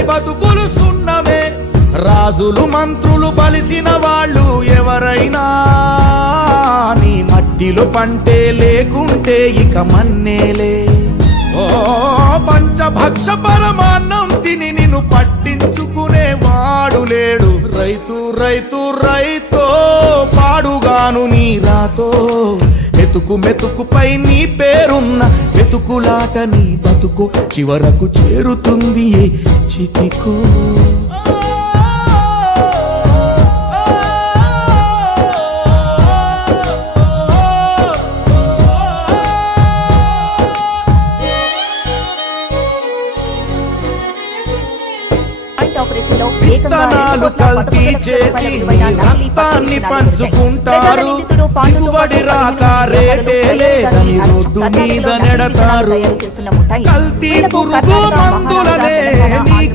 ఎవరి బతుకులు సున్నమే. రాజులు మంత్రులు బలిసిన వాళ్ళు ఎవరైనా నీ మట్టిలో పంటే లేకుంటే ఇక మన్నేలే. ఓ పంచభక్ష పరమాన్నం తిని నిన్ను పట్టించుకునే వాడు లేడు. రైతు రైతు రైతో పాడుగాను నీ రాతో. మెతుకు మెతుకుపై నీ పేరున్న మెతుకులాట నీ బతుకు చివరకు చేరుతుంది ఏ చితికో. విత్తనాలు కల్తీ చేసి నీ రక్తాన్ని పంచుకుంటారు. దిగుబడి రాక రేటే లేదని రోడ్డు మీద నెడతారు. కల్తీ పురుగు మందులనే నీ